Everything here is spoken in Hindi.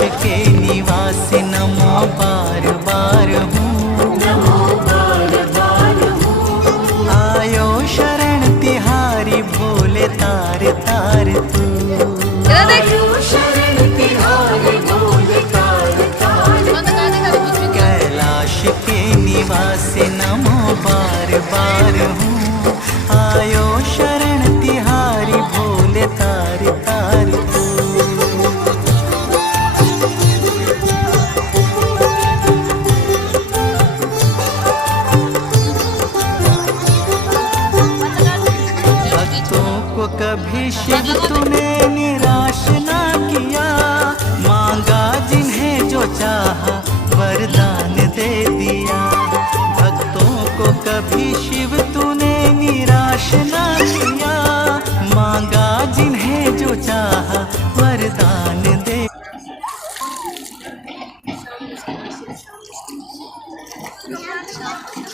के निवासी नमो बार बार हूँ, आयो शरण तिहारी भोले तार तार तू। कैलाश के निवासी नमो बार बार हूँ, आयो शरण तिहारी भोले तार तार तू। भक्तों को कभी शिव तूने निराश ना किया, मांगा जिन्हें जो चाहा वरदान दे दिया। भक्तों को कभी शिव तूने निराश ना किया, मांगा जिन्हें जो चाहा वरदान दे। शाम